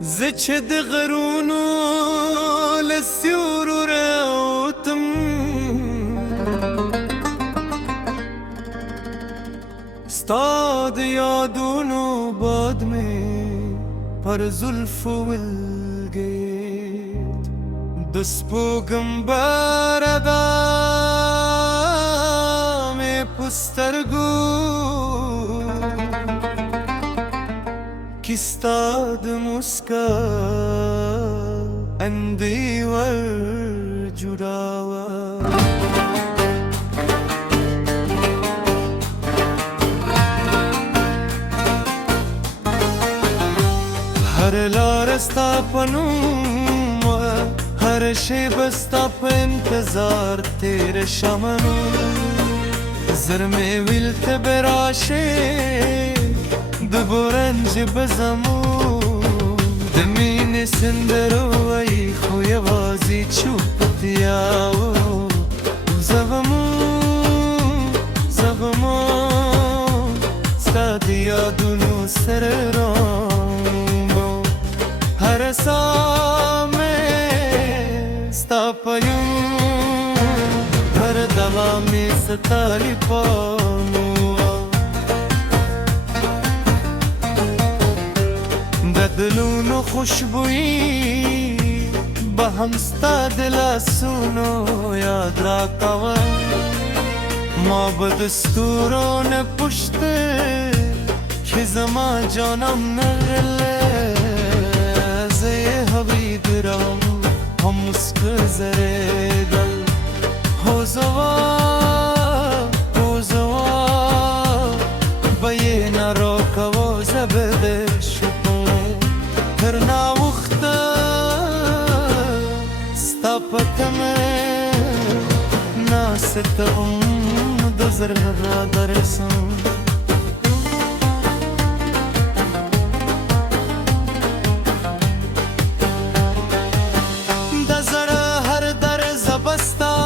زچد غرونو للسيور وراوتم استاد يادونو بعد में पर जुल्फ والقيد دسبو गंबर में पुस्तरगू كستاد مسكا عندي والجراوة हर लारस्ता पनूम हर शे बस्ता पे इंतजार तेरे शमनू زر में विलत बराशे دبرنج بزمو دمین سندرو ای خوی وازی چوبتیاو زغمو زغمو ستادیا دونو سررامو هر سامه ستاپیون هر دوامی ستالی پامو دلونو خوشبوئی با همستا دلاسونو یاد راکوا ما بدستورون پشته که زمان جانم نغله زی حبی درام هم مسکر زره دل حوزوا حوزوا بیه نراکوا زبدش کرنا وقت ستاپتم ناست دزر را درسم دزر هر در زبستا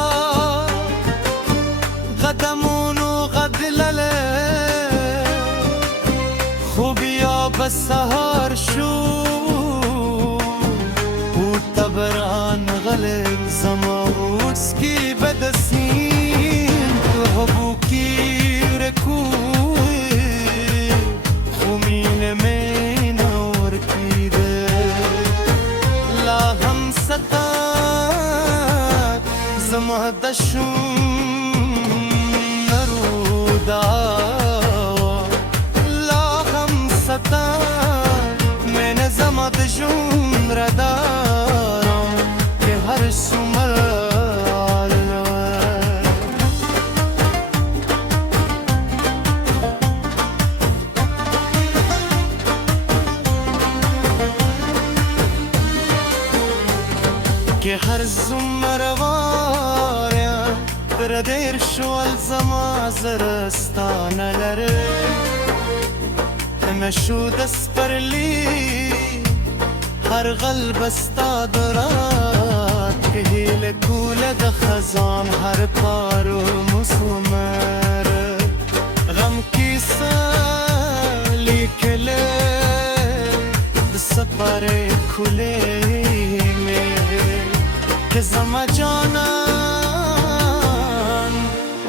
قدمونو غدلله خوبیا بسهار شو بران غلب زماوس کی بدسین هبو کی رکوی خمین من اور کی ده لا هم ستا زمهدشون نرودا لا هم ستا من زمهدشون ردا که هر زمرواریا در دیر شوال زما زرستانلره مشو دست پرلی هر قلب استادرات که هیل کول د خزان هر پارو مسمر غم کی سالی کله د سفر کوله که زما جانان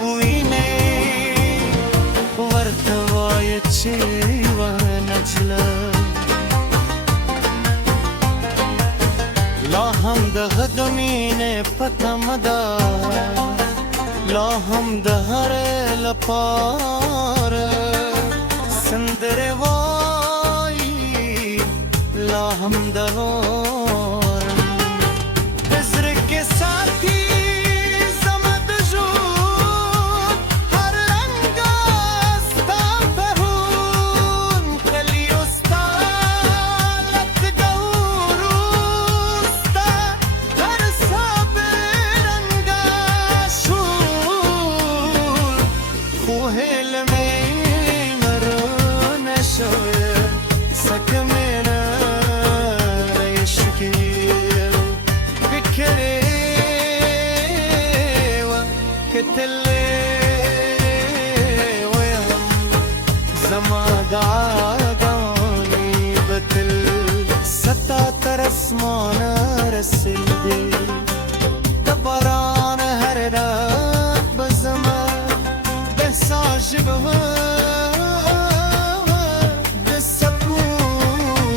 وینه ورتوای چی و نجله لا هم ده غدمین پتمدا لا هم ده هر لپار سندر وای لا هم ده آسمان رسیدی دباران هر رات بزمه به ساجبه به سکوکم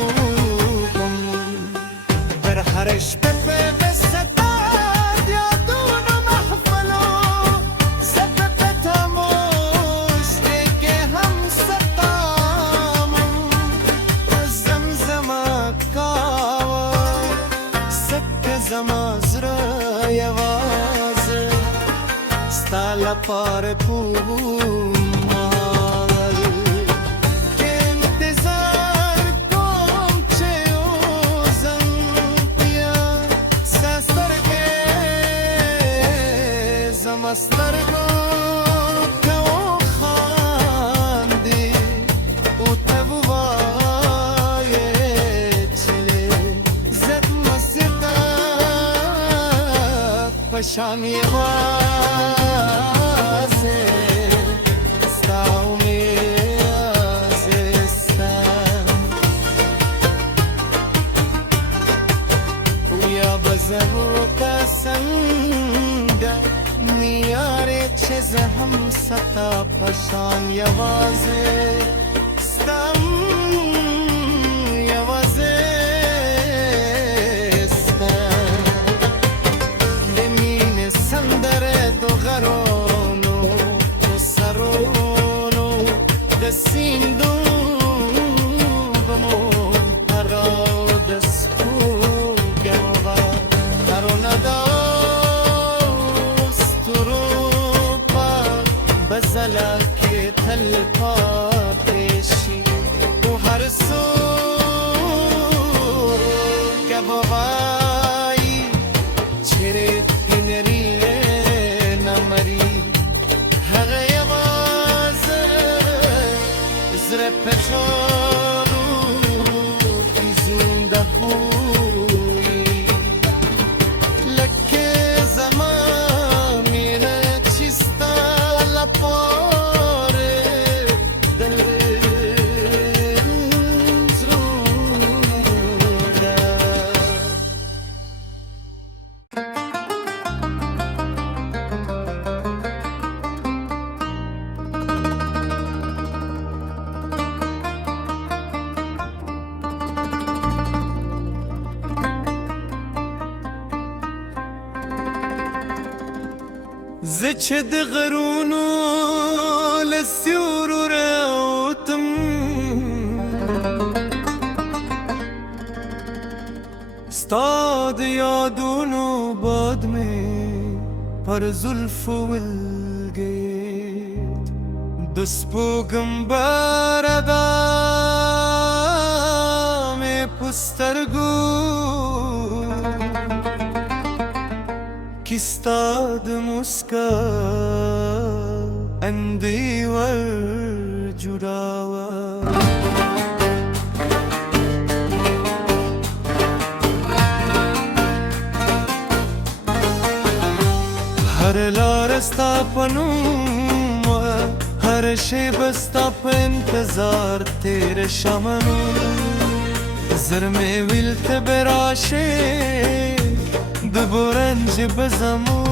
بر هرش بپه به ستاد یادون محفلو سبب تموش دیگه هم ستامم زمزم کاوا سک زمازر یواز ستال پار پومال که انتظار کم چه اوزم یا سستر که زمستر که او خاندی او تبوای چلی زد مسیطه پشام یوازه استاو میازستم یا بزرو کسنده نیاره چیز هم ستا پشام یوازه استم یوازه غرونو و سرونو دسین دوغمون هراو دسکو گموغا هرونه داسترو پا بزلا که تل پا پیشی و هر سو گموغایی چره اینری پشارو پیزونده خوی لکه زمان میره چیستا لپاره دل زروده زچه د غرونو لسیورو راوتم ستا د یادونو باد می پر زلف ولګید د سپوږم بردا می پسترګو کستا د مسکا اندی ور جوړاوه هر لار ستا په نوم هر شیبه ستا په انتظار تیر شمنو زر مې ویل ته به راشې د برنج بزمو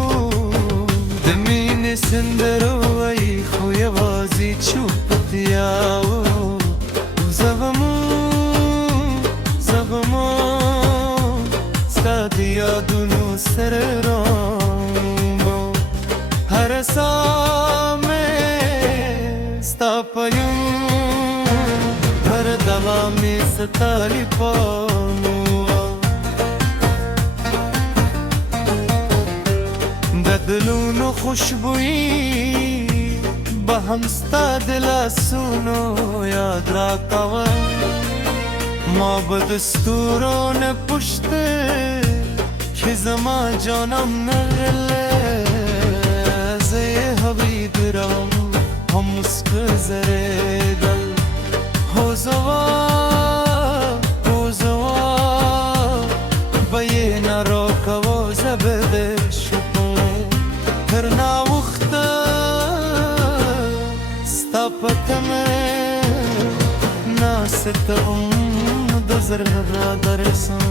د مینې سندرو وایي خو یوازې چوپتیا زغمو ستا د یادونو سره رامو هر ساه مې ستا په یون هر دوا مې ستا لیپانو دلونو خوشبویی به هم ستا د لاسونو یاد راکوه ما به د ستورو نه پوښتل چې زما جانم نغله زه یې حبیب رام هم مسکه زریدل حوزوا به یې نه راکوه زه به د تر ناوخته ستا په تمه ناسته د زړه را درسم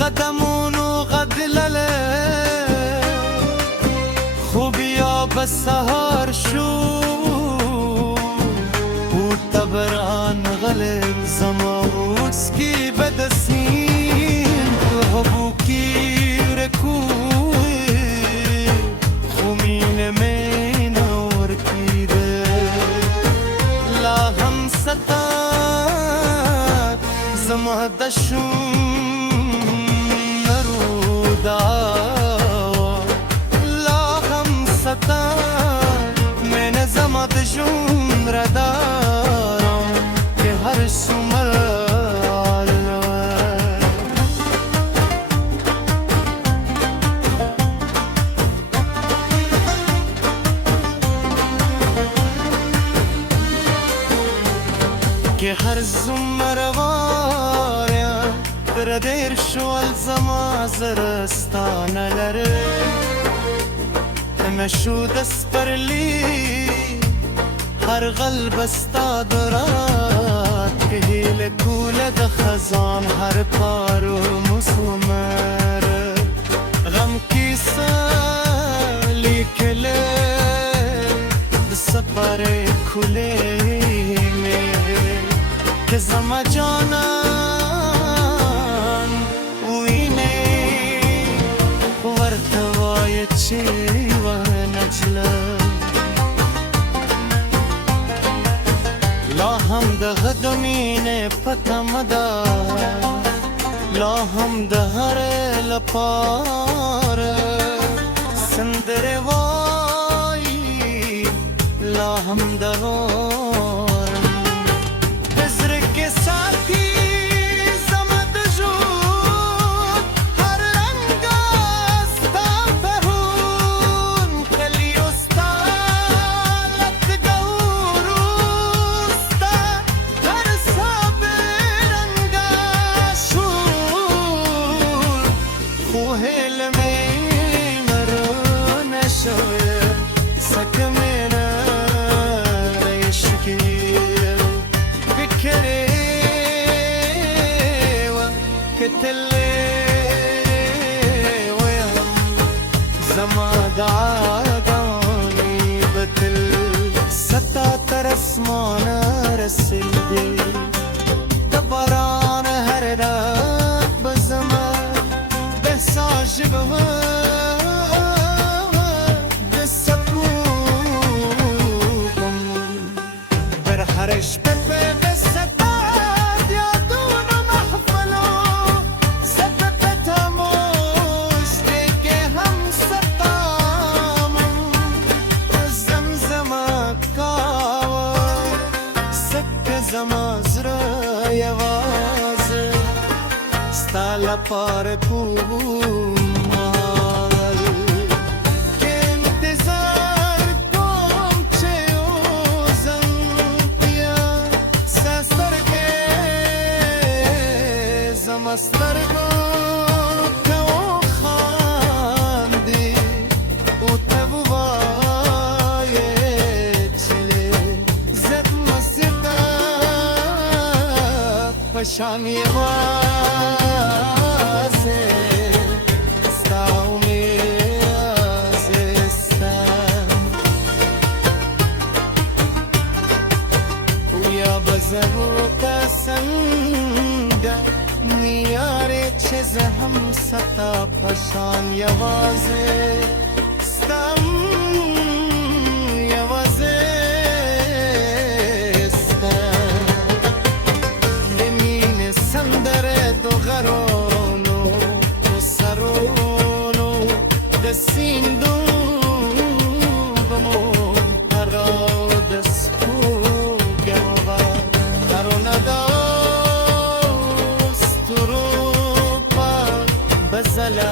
قدمون و غدلله خوبیا به سهار شو و تبران غلب زماوس کی بدسین هبو کی رکوی خومین من ورکیده لا هم ستار زمهدشون نرودا لا هم ستار من زمهدشون ردارم که هر سمر که هر زمر واریا در دیر شوال زما زرستان لره همشو دست پرلی هر قلب استادرات که هیل کوله ده خزان هر پارو مسومر غم کی سالی کله ده سپر کوله که زما جانان وینه ورتوای چی و نجله لا هم ده دمینه پتمدا لا هم ده هر لپاره سندر وای لا هم ده زما دعاني بتل ستا ترسمان رسيدي دبران هر رات بزما بساج بها بسبوكم برحرش بفه زما زره یوازه ستا لپاره پومال که انتظار کوم چه اوزم بیا سسترگه زما سترگو که او خاندی او تبوای چله زد مسیطه پشان یوازه ستا امیازستم ویا بزرو کسنده نیاره چیز هم ستا پشان یوازه ستم یوازه Sindo vamos aradas kugava karonada sturupa bazala